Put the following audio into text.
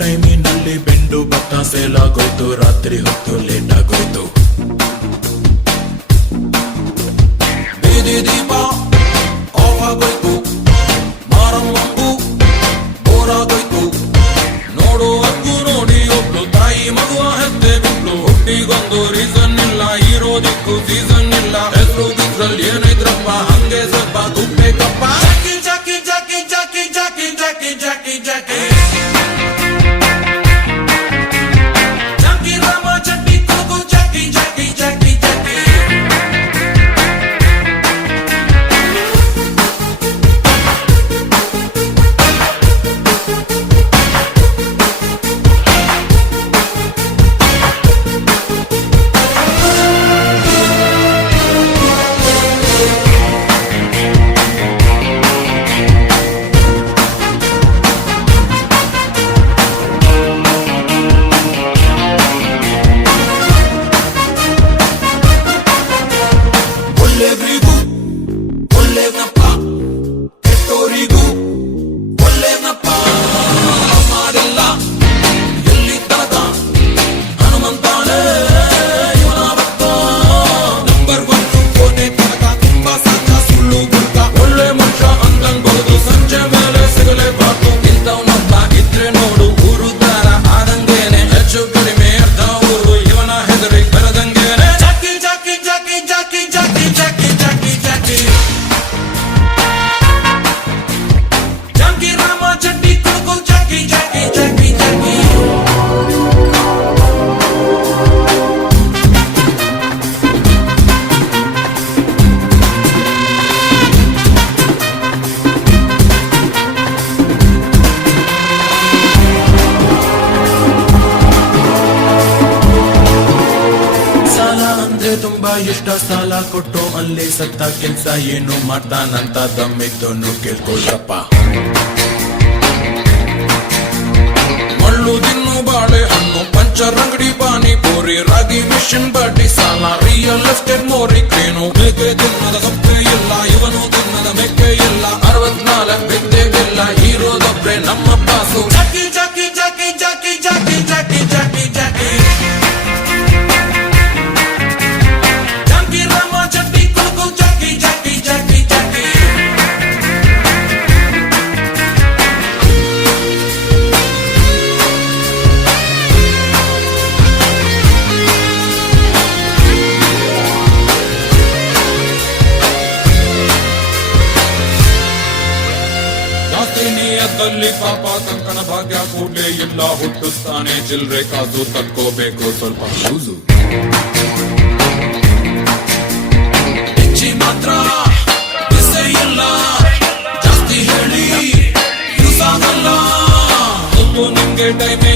ಟೈಮಿನಲ್ಲಿ ಬೆಂಡು ಭತ್ತ ಸೇಲಾಗೋಯ್ತು, ರಾತ್ರಿ ಹೊತ್ತು ಲೇಟ್ ಆಗೋಯ್ತು. ಬೀದಿ ದೀಪ ಆಫ್ ಆಗೋಯ್ತು, ಮಾರಮ್ಮಂಗೂ ಬೋರಾಗೋಯ್ತು. ನೋಡುವಕ್ಕೂ ನೋಡಿ ಒಬ್ಳು ತಾಯಿ ಮಗುವ ಹೆತ್ತೆ ಬಿಟ್ಲು. ಹುಟ್ಟಿಗೊಂದು ರೀಸನ್ ಇಲ್ಲ, ಇರೋದಿಕ್ಕೂ ಸೀಸನ್ ಇಲ್ಲ. ಹೆಸರು ಗಿದ್ರಲ್ಲಿ ಏನೈತ್ರಪ್ಪ, ಹಂಗೆ ಸ್ವಲ್ಪ ದುಡ್ಬೇಕಪ್ಪ. ಜಾಕಿ ಜಾಕಿ ಜಾಕಿ ಜಾಕಿ ಜಾಕಿ ಜಾಕಿ ಜಾಕಿ ಜಾಕಿ ರಾಮ ಚಟ್ಟಿ ಕೊಗು ಜಾಕಿ ಜಾಕಿ ಜಾಕಿ ಜಾಕಿ. ಒಳ್ಳೆಯವರಿಗೂ ಒಳ್ಳೆಯವನಪ್ಪ, ಕೆಟ್ಟೋರಿಗೂ ಒಳ್ಳೆಯವನಪ್ಪ. ಮಾಡಿಲ್ಲ ಎಲ್ಲಿ ತನಕ ಹನುಮಂತಾಳೆ ಇವನ ಭಕ್ತ. ನಂಬರ್ 1 ಕೋಟೆ ತನಕ ತುಂಬಾ ಸಾಕ ಸುಳ್ಳು ಗುರ್ತ. ಒಳ್ಳೆ ಮನುಷ್ಯ ಅಂದಂಬೋದು ಸಂಜೆ ಮೇಲೆ ಸಿಗಲೇಬಾರ್ದು. ಇಂಥವನೊಬ್ಬ ಇದ್ರೆ ನೋಡು ಊರು ದಾರ ಆದಂಗೇನೆ. ಹೆಚ್ಚು ಕಡಿಮೆ ಅರ್ಧ ಊರು ಇವನ ಹೆದರಿ ಬರದಂಗೇನೆ. ಜಾಕಿ ಜಾಕಿ ಜಾಕಿ ಜಾಕಿ ಜಾಕಿ ಜಾಕಿ ಜಾಕಿ ಜಾಕಿ ಜಾಕಿ ರಾಮ ಚಡ್ಡಿ ಕೊಡಗು ಜಾಕಿ ಜಾಕಿ ಜಾಕಿ ಜಾಕಿ. ಸಾಲ ಅಂದ್ರೆ ತುಂಬಾ ಇಷ್ಟ, ಸಾಲ ಕೊಟ್ಟು ಅಲ್ಲಿ ಸತ್ತ ಕೆಲ್ಸ ಏನು ಮಾಡ್ತಾನಂತ ದಮ್ಮಿದ್ದೋನು ಕೇಳ್ಕೊಳ್ರಪ್ಪ. ಮಳ್ಳು ತಿನ್ನು ಬಾಳೆ ಹಣ್ಣು, ಪಂಚರ್ ಅಂಗಡಿ ಪಾನಿಪುರಿ, ರಾಗಿ ಮಿಷನ್ ಬಡ್ಡಿ ಸಾಲ, ರಿಯಲ್ ಎಸ್ಟೇಟ್ ಮೋರಿ ಕ್ರೇನು. ಮೇಕೆ ತಿನ್ನದ ಕಪ್ಪೆ ಇಲ್ಲ, ಇವನು ತಿನ್ನದ ಮೆಕ್ಕೆ ಇಲ್ಲ. 64 ಬಿದ್ದೆಗಿಲ್ಲ, ಹೀರೋದೊಬ್ರೆ ನಮ್ಮ ಬಾಸು. ಜಾಕಿ ಜಾಕಿ ಜಾಕಿ ಜಾಕಿ ಜಾಕಿ ಜಾಕಿ ಜಾಕಿ ಜಾಕಿ ಜಾಕಿ ರಾಮ ಚಟ್ಟಿ ಕೊಡಗು ಜಾಕಿ ಜಾಕಿ ಜಾಕಿ ಜಾಕಿ. ಜಾಸ್ತಿ ನಿಯತ್ತಲ್ಲಿ ಪಾಪ ಕಂಕಣ ಭಾಗ್ಯ ಕೂಡ್ಲೇ ಇಲ್ಲ. ಹುಟ್ಟಿಸ್ತಾನೆ ಚಿಲ್ರೆ ಕಾಸು, ತಕ್ಕೋಬೇಕು ಸ್ವಲ್ಪ ಲೂಸು. ಹೆಚ್ಚಿ ಮಾತ್ರ ಬಿಸೆ ಇಲ್ಲ, ಜಾಸ್ತಿ ಹೇಳಿ ಯೂಸ್ ಆಗಲ್ಲ. ನಿಮ್ಗೆ ಟೈಮೇ